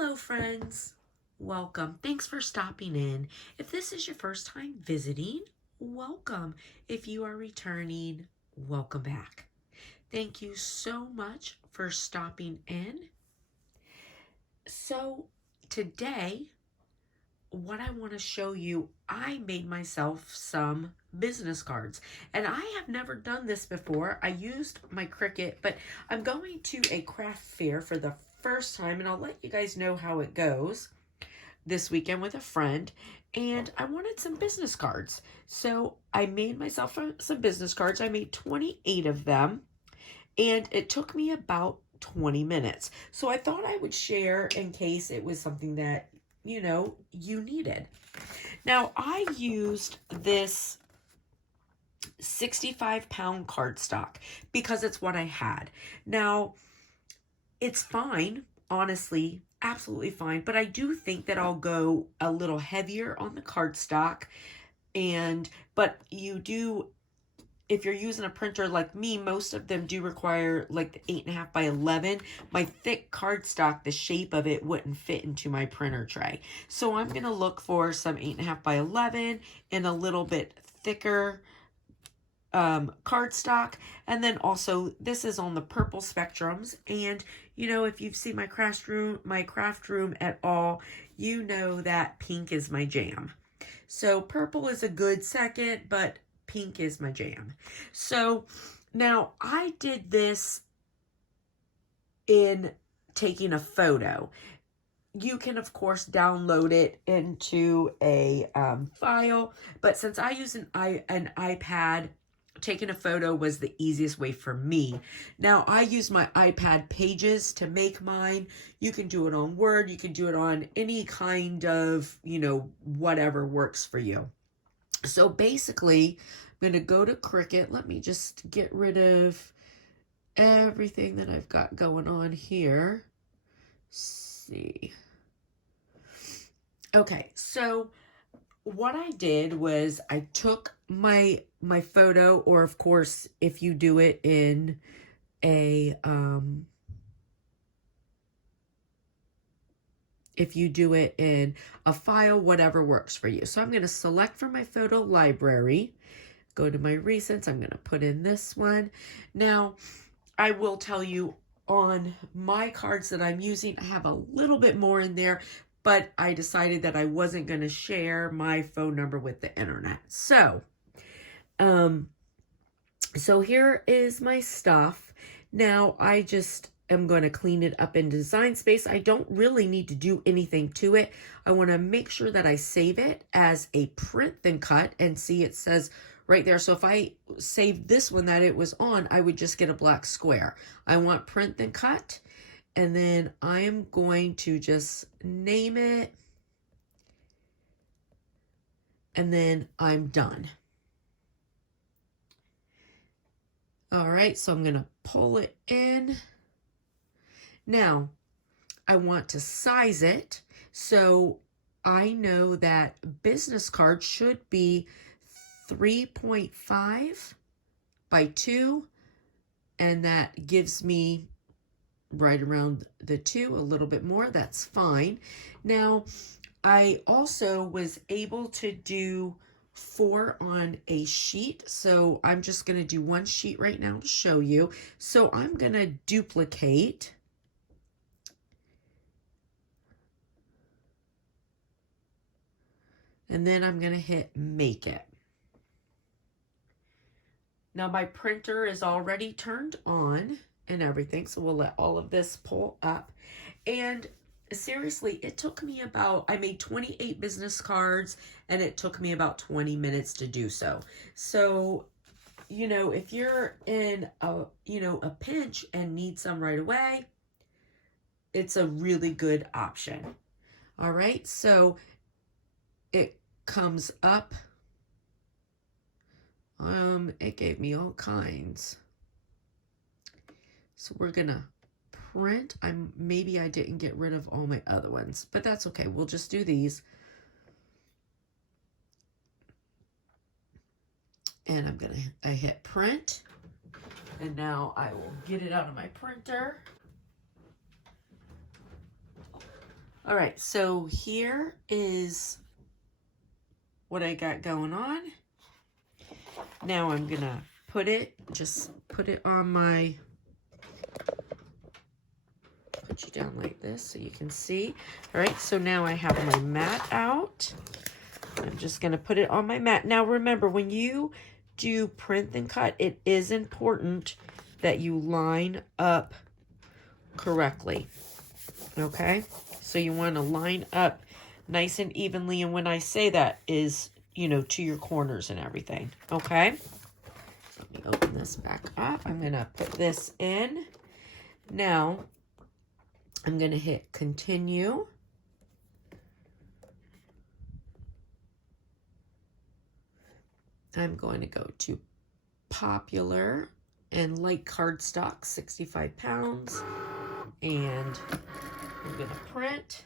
Hello friends, welcome. Thanks for stopping in. If this is your first time visiting, welcome. If you are returning, welcome back. Thank you so much for stopping in. So today, what I want to show you, I made myself some business cards, and I have never done this before. I used my Cricut, but I'm going to a craft fair for the first time, and I'll let you guys know how it goes this weekend with a friend. And I wanted some business cards, so I made myself some business cards. I made 28 of them, and it took me about 20 minutes. So I thought I would share in case it was something that you needed. Now, I used this 65-pound cardstock because it's what I had. Now, it's fine, honestly, absolutely fine, but I do think that I'll go a little heavier on the cardstock. But you do, if you're using a printer like me, most of them do require like the 8.5 by 11. My thick cardstock, the shape of it wouldn't fit into my printer tray. So I'm going to look for some 8.5 by 11 and a little bit thicker cardstock. And then also this is on the purple spectrums. And if you've seen my craft room at all, you know that pink is my jam. So purple is a good second, but pink is my jam. So now I did this in taking a photo. You can, of course, download it into a file, but since I use an iPad, taking a photo was the easiest way for me. Now, I use my iPad Pages to make mine. You can do it on Word. You can do it on any kind of, whatever works for you. So basically, I'm going to go to Cricut. Let me just get rid of everything that I've got going on here. Let's see. Okay, so what I did was I took my photo, or of course, if you do it in a file, whatever works for you. So I'm going to select from my photo library, go to my recents. I'm going to put in this one. Now, I will tell you on my cards that I'm using, I have a little bit more in there, but I decided that I wasn't going to share my phone number with the internet. So, so here is my stuff. Now, I just am going to clean it up in Design Space. I don't really need to do anything to it. I want to make sure that I save it as a print then cut, and see it says right there. So if I saved this one that it was on, I would just get a black square. I want print then cut, and then I am going to just name it, and then I'm done. All right, so I'm going to pull it in. Now, I want to size it. So I know that business card should be 3.5 by 2. And that gives me right around the 2, a little bit more. That's fine. Now, I also was able to do 4 on a sheet, so I'm just going to do one sheet right now to show you. So I'm going to duplicate, and then I'm going to hit make it. Now my printer is already turned on and everything, so we'll let all of this pull up. And seriously, it took me I made 28 business cards, and it took me about 20 minutes to do so. So, if you're in a pinch and need some right away, it's a really good option. All right, so it comes up. It gave me all kinds. So we're gonna print. Maybe I didn't get rid of all my other ones, but that's okay. We'll just do these. And I hit print, and now I will get it out of my printer. All right, so here is what I got going on. Now I'm gonna just put it on my, put you down like this so you can see. All right, so now I have my mat out. I'm just gonna put it on my mat. Now remember, when you do print and cut, it is important that you line up correctly, okay? So you wanna line up nice and evenly, and when I say that is, you know, to your corners and everything, okay? Let me open this back up. I'm gonna put this in. Now, I'm gonna hit continue. I'm going to go to popular and light cardstock, 65 pounds, and I'm going to print.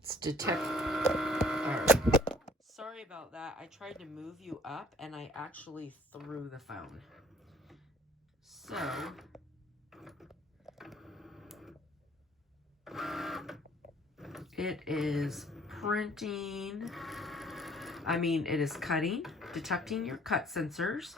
It's detect. Sorry about that. I tried to move you up and I actually threw the phone. So it is printing. I mean, it is cutting, detecting your cut sensors.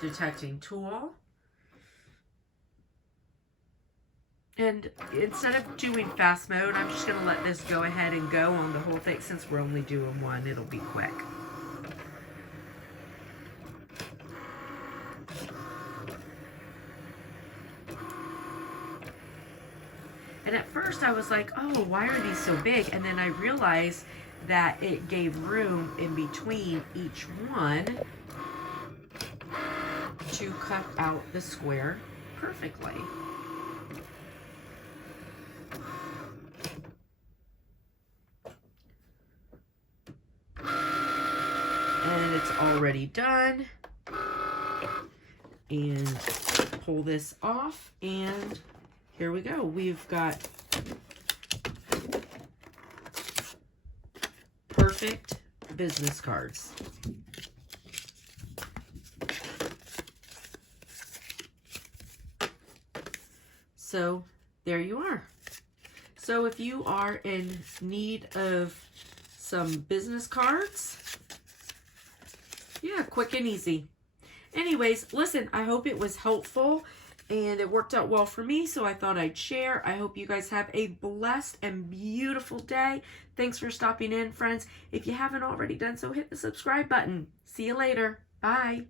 Detecting tool. And instead of doing fast mode, I'm just going to let this go ahead and go on the whole thing. Since we're only doing one, it'll be quick. And at first I was like, oh, why are these so big? And then I realized that it gave room in between each one to cut out the square perfectly. And it's already done. And pull this off, and here we go. We've got perfect business cards. So there you are. So if you are in need of some business cards, yeah, quick and easy. Anyways, listen, I hope it was helpful and it worked out well for me, so I thought I'd share. I hope you guys have a blessed and beautiful day. Thanks for stopping in, friends. If you haven't already done so, hit the subscribe button. See you later. Bye.